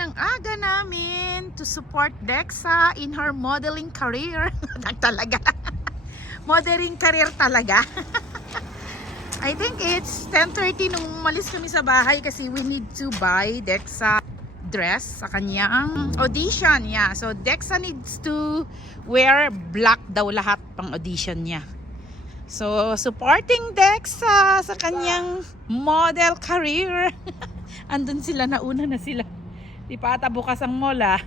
ng aga namin to support Dexa in her modeling career. Talaga. Modeling career talaga. I think it's 10:30 nung umalis kami sa bahay kasi we need to buy Dexa dress sa kanyang audition. Yeah. So Dexa needs to wear black daw lahat pang audition niya. So supporting Dexa sa kanyang model career. Andun sila, nauna na sila. Di pa ata bukas ang mall ah.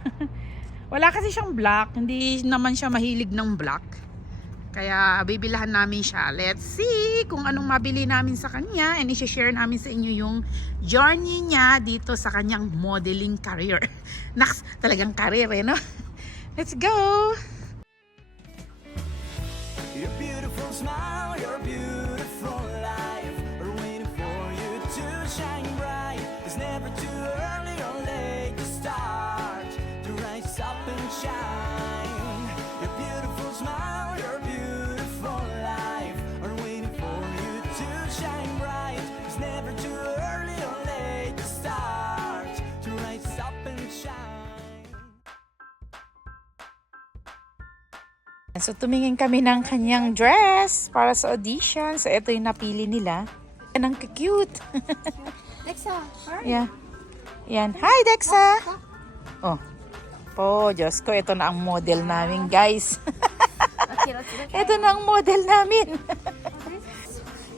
Wala kasi siyang black. Hindi naman siya mahilig ng black. Kaya bibilahan namin siya. Let's see kung anong mabili namin sa kanya. And i-share namin sa inyo yung journey niya dito sa kanyang modeling career. Naks, talagang career eh, no? Let's go! Your beautiful smile, your beautiful life are waiting for you to shine bright. It's never too early or late to start to rise up and shine. Your beautiful smile, your beautiful life are waiting for you to shine bright. It's never too early or late to start to rise up and shine. So tumingin kami ng kanyang dress para sa audition. So ito yung napili nila. Yan ang cute. Dexa, hi. Yeah. Yan. Hi Dexa! Oh. Oh, Diyos ko. Ito na ang model namin, guys. Ito na ang model namin.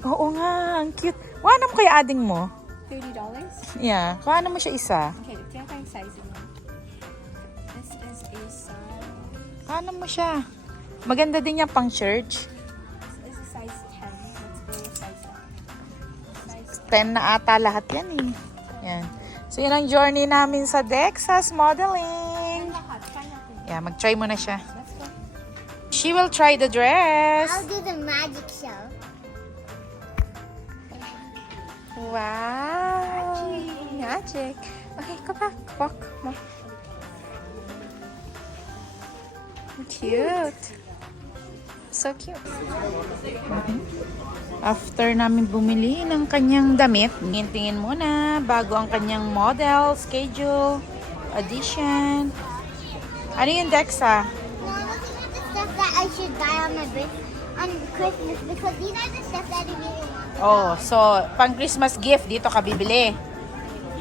Oo nga. Ang cute. Paano mo kaya ading mo? $30. Yeah. Paano mo siya isa? Okay, can't find size in here. This is a size. Paano mo siya? Maganda din yung pang church. This is a size 10. Let's go size 10 na ata lahat yan eh. Yan. So yun ang journey namin sa Dexa's modeling. Yeah, mag-try mo na siya. Let's go. She will try the dress. I'll do the magic show. Wow. Magic. Okay, go back. Walk. Walk. Cute. So cute. After namin bumili ng kanyang damit, tingin muna bago ang kanyang model, schedule, audition. Ano yung Dexa? No, I'm looking at the stuff that I should buy on my birthday on Christmas because these are the stuff that I really want. Oh, so pang Christmas gift dito ka bibili.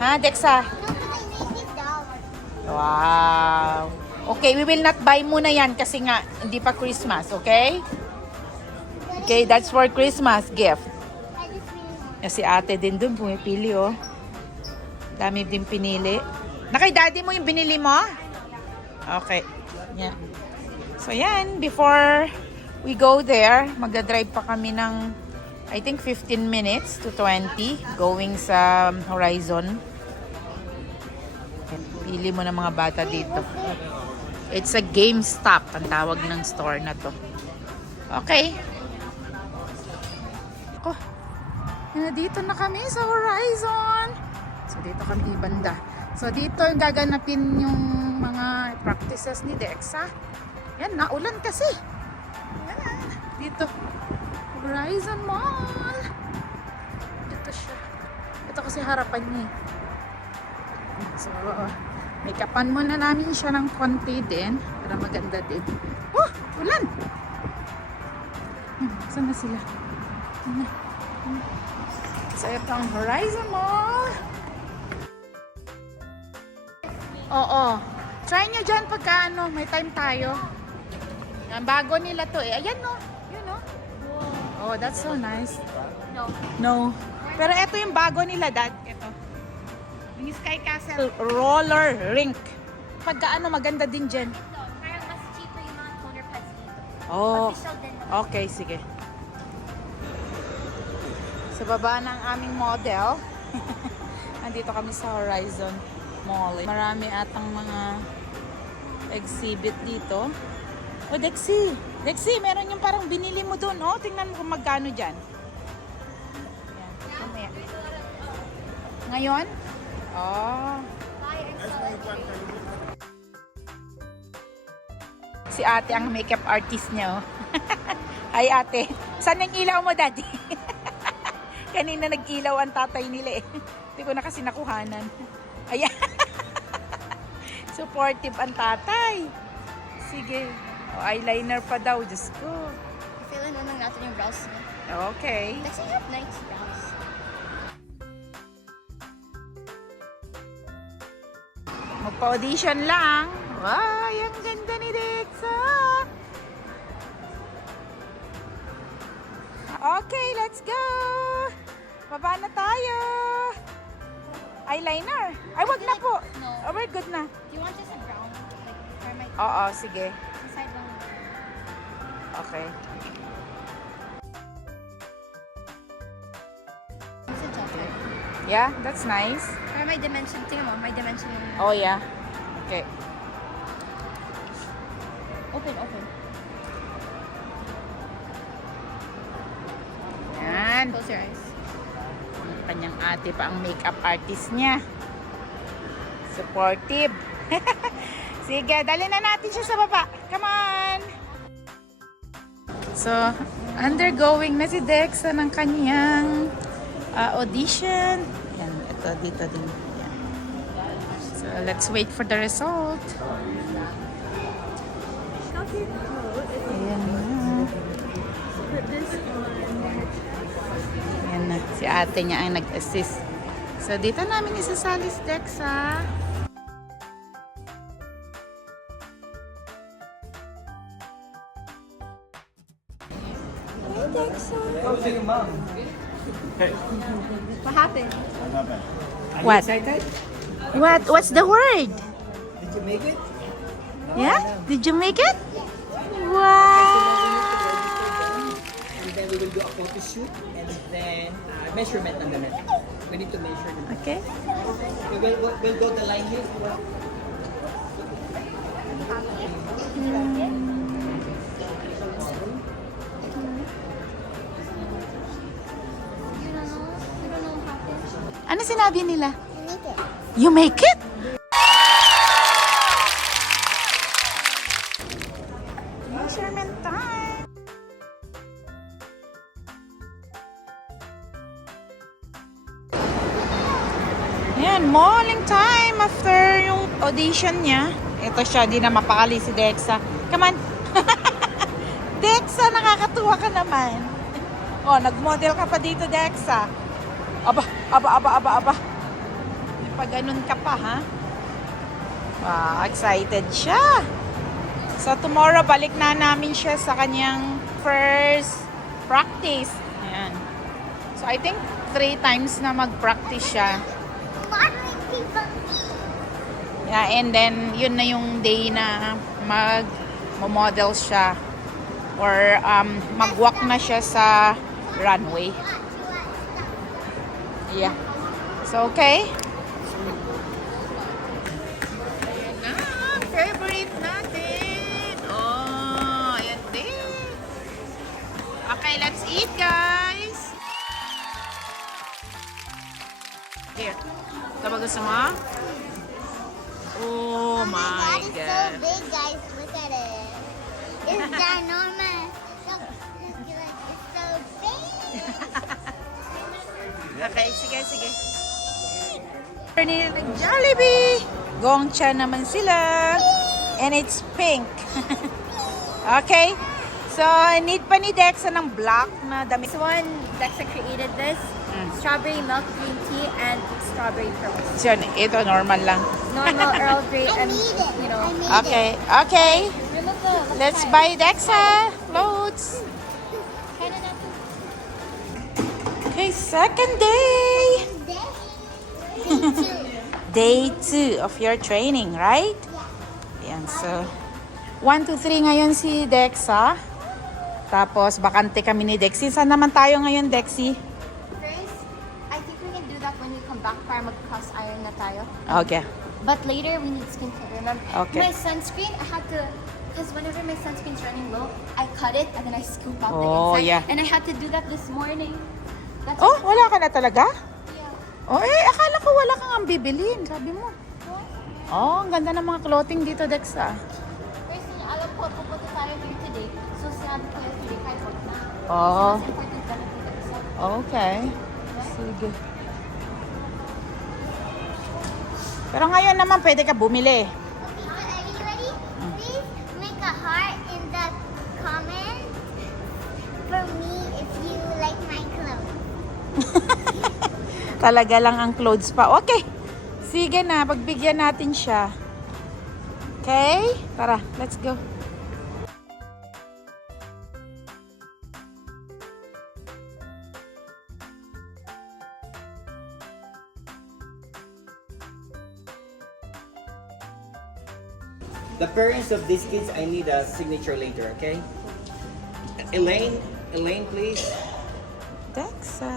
Ha, Dexa? No, because I need these dollars. Wow. Okay, we will not buy muna yan kasi nga hindi pa Christmas, okay? Okay, that's for Christmas gift. I just really want. Si ate din dun pumipili, oh. Dami din pinili. Na kay daddy mo yung binili mo? Okay. Yeah. So yan, before we go there, magdadrive pa kami ng I think 15 minutes to 20 going sa Horizon. Pili mo ng mga bata dito. It's a GameStop ang tawag ng store na to. Okay. Oh, dito na kami sa Horizon. So dito kami ibanda. So dito yung gaganapin yung mga practices ni Dexa. Yan, naulan kasi. Yan, dito. Horizon Mall. Dito siya. Ito kasi harapan niya. So, make-upan muna namin siya ng konti din para maganda din. Oh, ulan! Saan na sila? So, ito ang Horizon Mall. Oo. Try nyo dyan pagka ano, may time tayo. Yan, bago nila to eh. Ayan no. Yun no. Oh, that's so nice. No. No. Pero ito yung bago nila, Dad. Ito. Yung Sky Castle Roller Rink. Pagka ano, maganda din dyan. Parang mas cheaper yung mga corner pads dito. Oh. Official din. Okay, sige. Sa baba ng aming model, andito kami sa Horizon Mall. Marami atang mga exhibit dito. O, Dexy! Dexy, meron yung parang binili mo dun. Oh, tingnan mo kung magkano dyan. Yan, mamaya. Ngayon? Oh. Si ate ang makeup artist niya. Oh. Ay ate, saan ang ilaw mo, Daddy? Kanina nag-ilaw ang tatay nila eh. Hindi ko na kasi nakuhanan. Ayan. Supportive ang tatay. Sige. Eyeliner pa daw. Diyos ko. Feeling mo lang natin yung brows niya. Okay. Kasi you have nice brows. Magpa-audition lang. Wow, ang ganda ni Dexa. Okay, let's go. Baba na tayo. Eyeliner. Ay, wag na po. No. Oh, we're good na. Do you want just a brown? Like, for my Oo, sige. side lang. Okay. It's a chocolate. Yeah, that's nice. For my dimension. Tingnan mo, my dimension. Oh, yeah. Okay. Open, open. Yan. Close your eyes. Ang kanyang ate pa ang makeup artist niya. Supportive. Sige, dali na natin siya sa baba. Come on! So, undergoing na si Dexa ng kanyang audition. Yan, ito, dito din. Yan. So, let's wait for the result. Ayan na. Ayan na. Si ate niya ang nag-assist. So, dito namin isasali si Dexa. What happened? What? What? What's the word? Did you make it? Yeah? Did you make it? Wow! And then we will do a photo shoot and then measurement on the net. We need to measure them. Okay. We'll go the line here. You don't know what happened? Ano sinabi nila? Make it. You make it? Measurement time. Ayan, morning time after yung audition niya. Ito siya, di na mapakali si Dexa. Come on. Dexa, nakakatuwa ka naman. Oh, nag-model ka pa dito, Dexa. Aba. Di pa ganun ka pa, ha? Wow, excited siya. So, tomorrow, balik na namin siya sa kanyang first practice. Ayan. So, I think 3 times na mag-practice siya. Modeling people. Yeah, and then, yun na yung day na mag-model siya. Or mag-walk na siya sa runway. Yeah. So, okay? Ayan na, favorite natin. Oh, ayan din. Okay, let's eat, guys. Here. Ito ba gusto mo? Oh my God, it's so God. big, guys. Look at it. It's ginormous. Look, it's so big. Okay, sige. Nila ng Jollibee. Gongcha naman sila. And it's pink. Okay. So, need pa ni Dexa ng black na damit. This one, Dexa created this. Strawberry milk green tea and strawberry pearls. So, ito normal lang. Normal Earl Grey I and, need it. you know. I need Okay. Okay. Look, Let's buy Dexa clothes. Okay, second day. it. Day 2 of your training, right? Ayan, so 1, 2, 3 ngayon si Dexa. Tapos bakante kami ni Dexy. Saan naman tayo ngayon, Dexy? First, I think we can do that when we come back para mag-cross iron na tayo. Okay. But later, we need skincare. Remember? Okay. My sunscreen, I had to, because whenever my sunscreen's running low, I cut it and then I scoop out the Oh, inside. yeah. And I had to do that this morning. That's Oh, wala ka na talaga? yeah. Oh, akala ko wala kang ang bibilin. Sabi mo. Oh, ang ganda ng mga clothing dito, Dexa. First, alam ko, pupunta tayo here today. So, sinabi ko yung today kahit wag na. Oh, Mas important ka na dito isa. okay. Sige. Pero ngayon naman pwede ka bumili. Talaga lang ang clothes pa. Okay. Sige na, pagbigyan natin siya. Okay? Tara, let's go. The parents of these kids, I need a signature later, okay? Elaine, please. Dexa.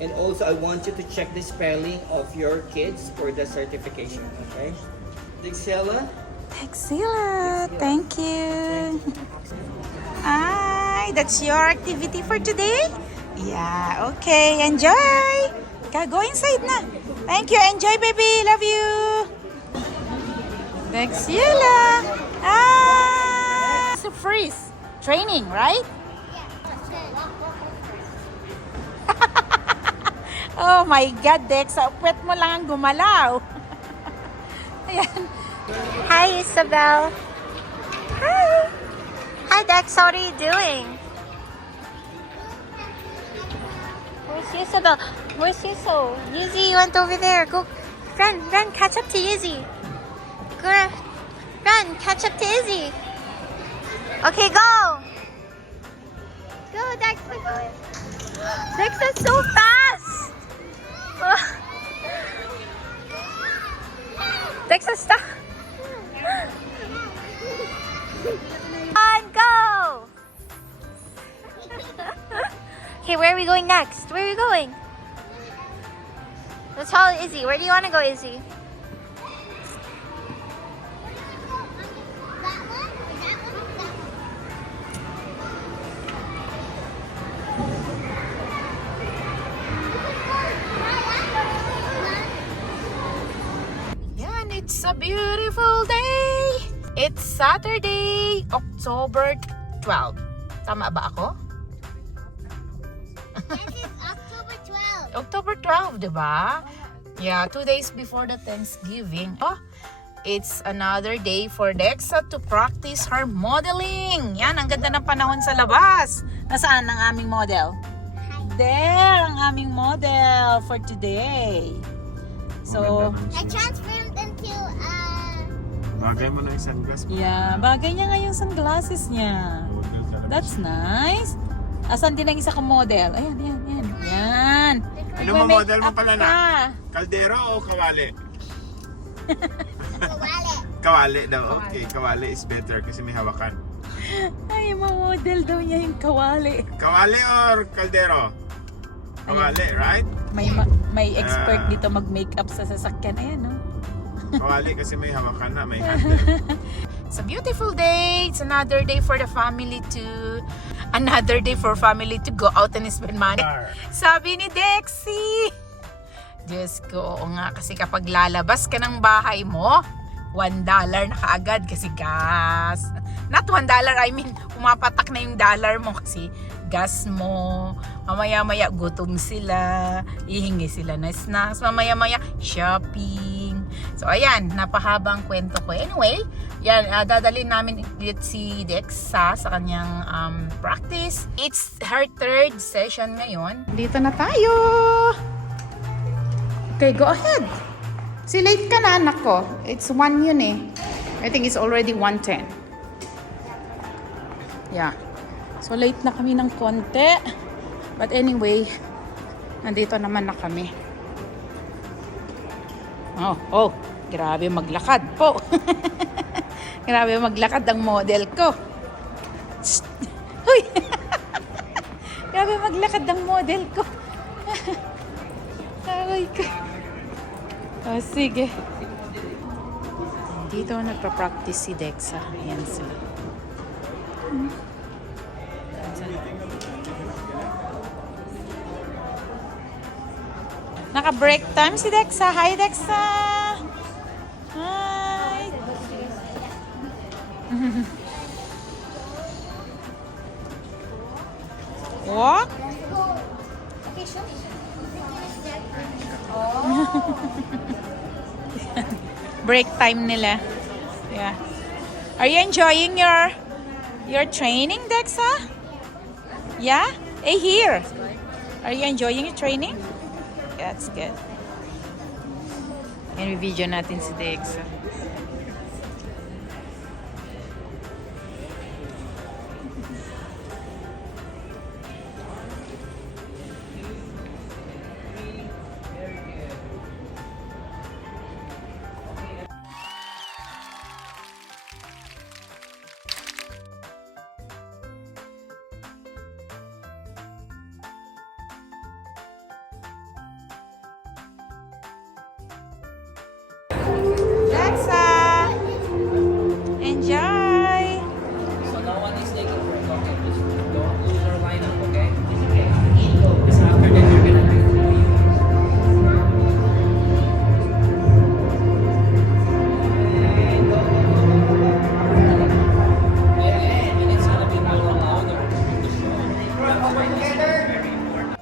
And also, I want you to check the spelling of your kids for the certification, okay? Dexella, Texila, thank you. Ay, that's your activity for today? Yeah, okay. Enjoy. Go inside na. Thank you. Enjoy, baby. Love you. Texila. Ah, so freeze. Training, right? Oh my God, Dex. Pwet mo lang ang gumalaw. Ayan. Hi, Isabel. Hi. Hi, Dex. What are you doing? Where's Isabel? Where's Yuso? Yuzi went over there. Go, run, catch up to Yuzi. Go, run, catch up to Izzy. Okay, go. Go, Dex. Dex is so fast. Dex is stuck. On, go. Okay, where are we going next? Where are we going? Let's follow Izzy. Where do you want to go, Izzy? Yan, it's a beautiful day. It's Saturday, October 12. Tama ba ako? This is October 12th. October 12, di ba? Yeah, 2 days before the Thanksgiving. Oh, it's another day for Dexa to practice her modeling. Yan, ang ganda ng panahon sa labas. Nasaan ang aming model? There, ang aming model for today. So, I transformed into Bagay mo na yung sunglass mo. yeah, bagay niya nga yung sunglasses niya. That's nice. Asan din ang isa kong model? Ayan, yan, yan. Yan. Ano May mo model mo make-up pala na? pa. Kaldero o kawali? wallet. Kawali daw. Okay, kawali is better kasi may hawakan. Ay, model daw niya yung kawali. Kawali or kaldero? Kawali, right? May expert dito mag-makeup sa sasakyan. Ayan, no? Kawali kasi may hawakan na, may handle. It's a beautiful day. It's another day for the family to... Another day for family to go out and spend money. Sabi ni Dexy. Diyos ko, oo nga. Kasi kapag lalabas ka ng bahay mo, $1 na kaagad kasi gas. Not $1, I mean, pumapatak na yung dollar mo kasi gas mo. Mamaya-maya gutom sila. Ihingi sila na snacks. Mamaya-maya shopping. So, ayan. Napahabang kwento ko. Anyway, yan. Dadalhin namin ulit si Dexa sa kanyang practice. It's her 3rd session ngayon. Dito na tayo. Okay, go ahead. Si late ka na, anak ko. It's 1 yun eh. I think it's already 1:10. Yeah. So late na kami ng konti. But anyway, nandito naman na kami. Oh, grabe maglakad po. Grabe maglakad ang model ko. Huy! Grabe maglakad ang model ko. Aray ko. Oh, sige. Dito nagpa-practice si Dexa. Ayan sila. Naka-break time si Dexa. Hi, Dexa! Hi! Walk? Okay, show me. Break time nila. Yeah. Are you enjoying your training, Dexa? Yeah? Hey, here. Are you enjoying your training? That's good. And video natin si Dexa. Dexa! Enjoy! So no one is taking break. Okay, just don't lose your lineup, okay? Because after that, you're gonna have to leave. And it's gonna be more louder. The show. That's why this is very important.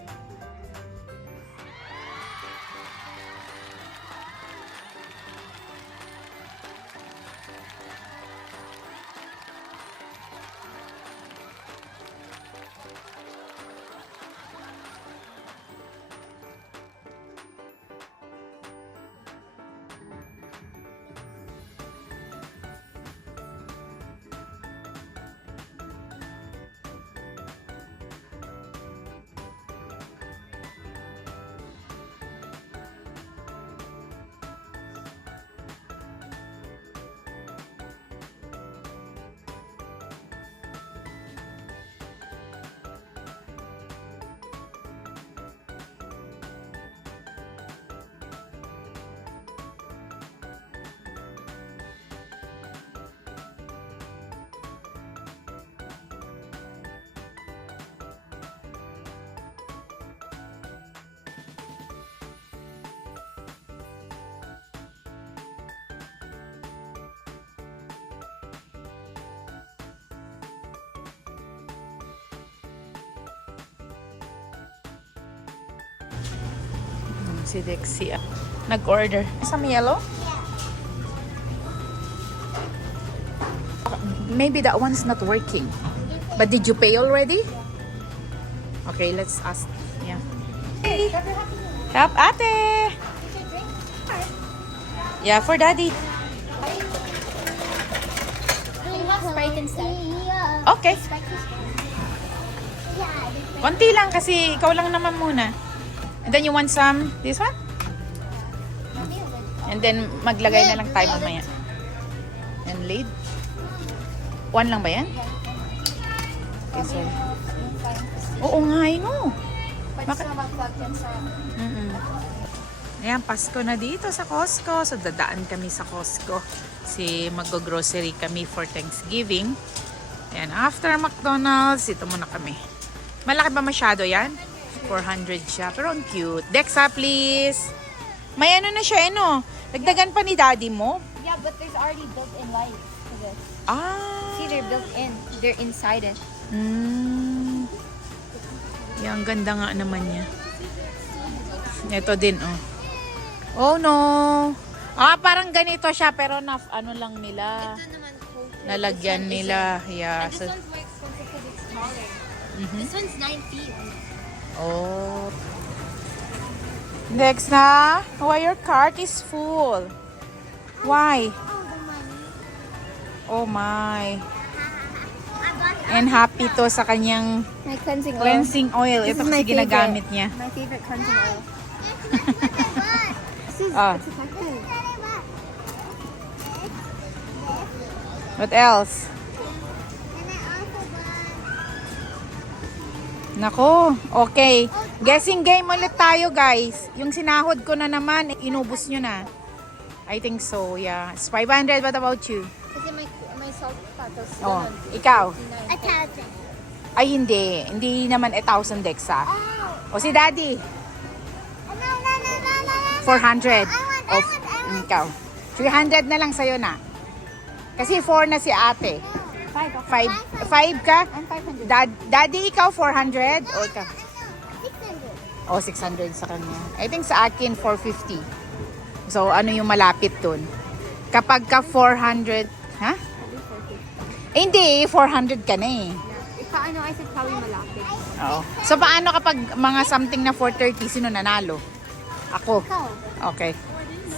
Si Dexy. Nag-order. Some yellow? Maybe that one's not working. But did you pay already? Okay, let's ask. Yeah. Hey. Help ate! Yeah, for daddy. Sprite instead. Okay. Konti lang kasi ikaw lang naman muna. And then you want some, this one? And then maglagay na lang tayo mamaya. And lid. One lang ba yan? Okay, sorry. Oo nga, I know. Ayan, Pasko na dito sa Costco. So, dadaan kami sa Costco. Kasi mag-grocery kami for Thanksgiving. Ayan, after McDonald's, ito muna kami. Malaki ba masyado yan? 400 siya. Pero ang cute. Dexa, please. May ano na siya, ano? Dagdagan pa ni daddy mo? Yeah, but there's already built-in lights for this. Ah. See, they're built in. They're inside it. Mm. Yan, ang ganda nga naman niya. Ito din, oh. Oh, no. Ah, parang ganito siya, pero na, ano lang nila. Nalagyan nila. Yeah. And this So, one's more expensive because it's smaller. mhm. This one's 9 feet. Oh. Next na. Why your cart is full? Why? Oh my. And happy to sa kanyang My cleansing oil. cleansing oil. This Ito is kasi my ginagamit niya. My favorite cleansing oil. This is Ah. it's effective. What else? Nako, okay. Guessing game ulit tayo, guys. Yung sinahod ko na naman, inubos nyo na. I think so, yeah. It's 500. What about you? Kasi my salt patos. Oh, ikaw? 1,000. Ay, hindi. Hindi naman 1,000 Dexa. Oh. O si Daddy? No, no, no, no, no, no. 400. I want. Ikaw. 300 na lang sa'yo na. Kasi 4 na si ate. 5 ka? I'm 500. Daddy, ikaw 400? O ikaw? 600. O 600 sa kanya. I think sa akin 450. So ano yung malapit dun? Kapag ka 400, ha? Eh, hindi, 400 ka na eh. If I know, I said probably malapit. Oo. So, paano kapag mga something na 4:30, sino nanalo? Ako. Go. Okay.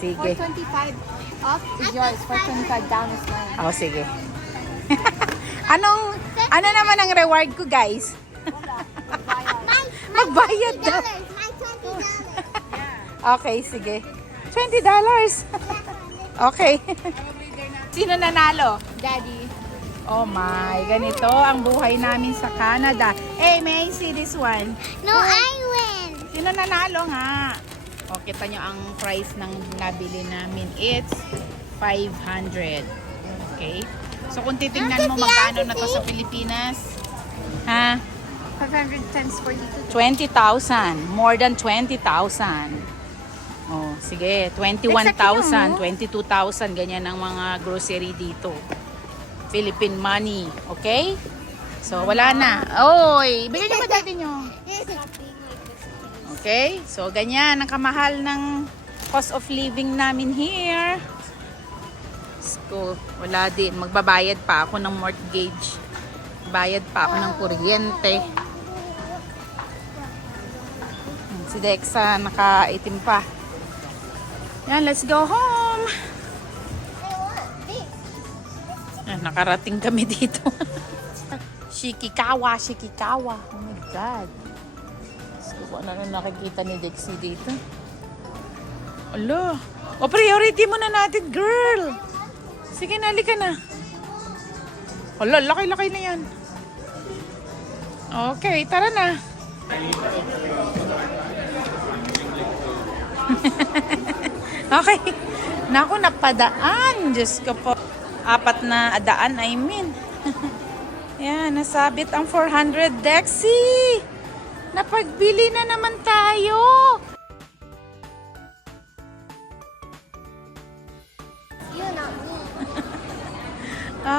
Sige. 425 up is yours. 425 down is mine. Oh, sige. Ano naman ang reward ko, guys? Magbayad daw. My $20. Okay, sige. $20. Okay. Sino nanalo? Daddy. Oh my, ganito ang buhay namin sa Canada. Hey, may I see this one? No, I win. Sino nanalo nga? O, kita nyo ang price ng nabili namin. It's 500. Okay? So, kung titingnan mo magkano na to sa Pilipinas, ha? 500 times 42. 20,000. More than 20,000. Oh, sige. 21,000, 22,000. Ganyan ang mga grocery dito. Philippine money. Okay? So, wala na. Oy, bigyan nyo ba dati nyo? Okay? So, ganyan ang kamahal ng cost of living namin here. So, wala din. Magbabayad pa ako ng mortgage. Bayad pa ako ng kuryente. Si Dexa nakaitim pa. Yan, let's go home. Yan, nakarating kami dito. Shikikawa, Shikikawa. Oh my God. So, ano na nakikita ni Dexy dito? Ala. O, priority muna natin, girl. Sige na, halika na. Ala, laki-laki na yan. Okay, tara na. Okay. Naku, napadaan. Diyos ko po. 4 na daan, I mean. Yan, nasabit ang 400, Dexy. Napagbili na naman tayo. You not me.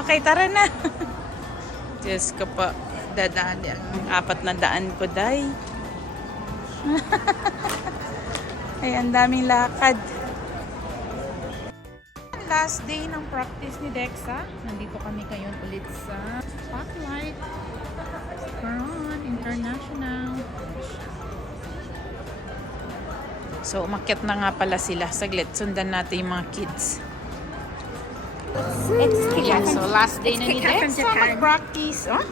Okay, tara na. Diyos ko po. Dadaan yan. 4 na daan ko, day. Ay, ang daming lakad. Last day ng practice ni Dexa. Nandito kami ngayon ulit sa Spotlight Quran International. So, umakyat na nga pala sila. Saglit, sundan natin yung mga kids. It's Yeah, so last day na ni Kit Kat from Dexa Japan. mag-practice. Oh?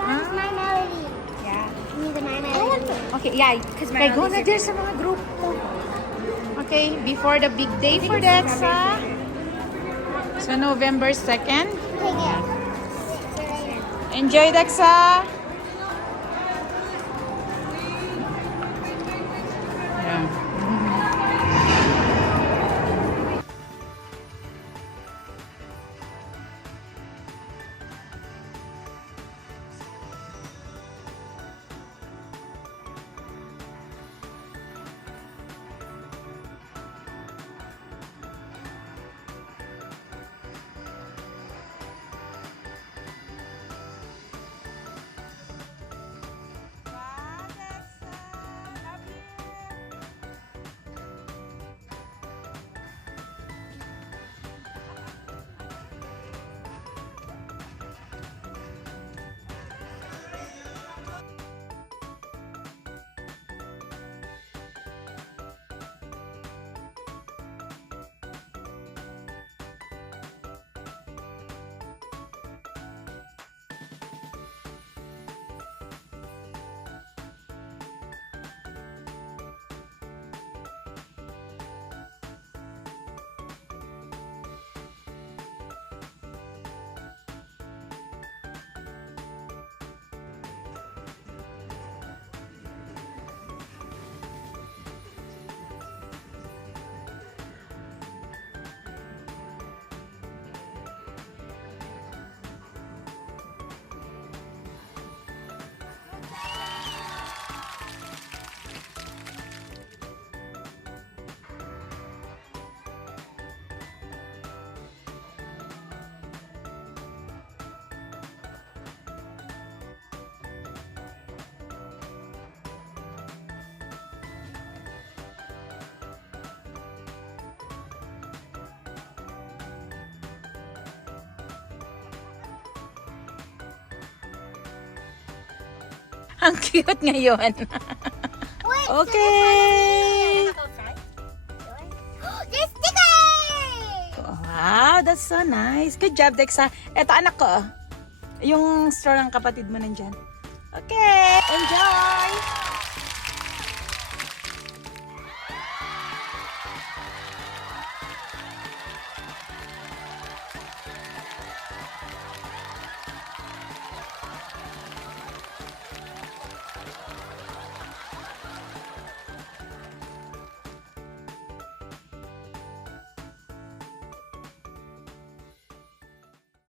Where's my melody? Yeah. Give me the my melody. Okay, yeah, because my Okay, go na there sa mga group mo. Okay, before the big day for Dexa. So, November 2nd. Take it. Enjoy, Dexa! Yeah. Ang cute ngayon. Wait, Okay. there's sticker! Wow, that's so nice. Good job, Dexa. Eto, anak ko. Yung store ng kapatid mo nandyan. Okay, enjoy!